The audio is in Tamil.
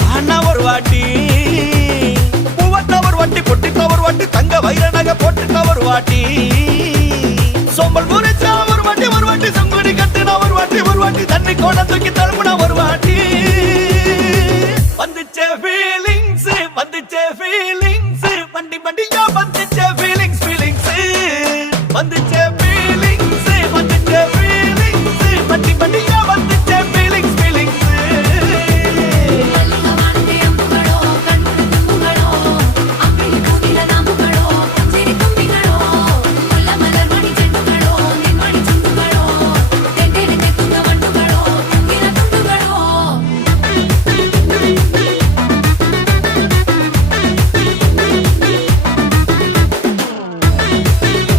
வானா ஒரு வாட்டி பூவத்த ஒரு வாட்டி பொட்டித்த ஒரு வாட்டி தங்க வைர நகை போட்டுட்ட ஒரு வாட்டி சோம்பல் முறைச்சா ஒரு வாட்டி சங்குடி கட்டுனா ஒரு வாட்டி தண்ணி கோட தூக்கி தழுப்புனா ஒரு வாட்டி வந்துச்சே ஃபீலிங்ஸ் வண்டி வண்டியா வந்துச்சே ஃபீலிங்ஸ் வந்துச்சே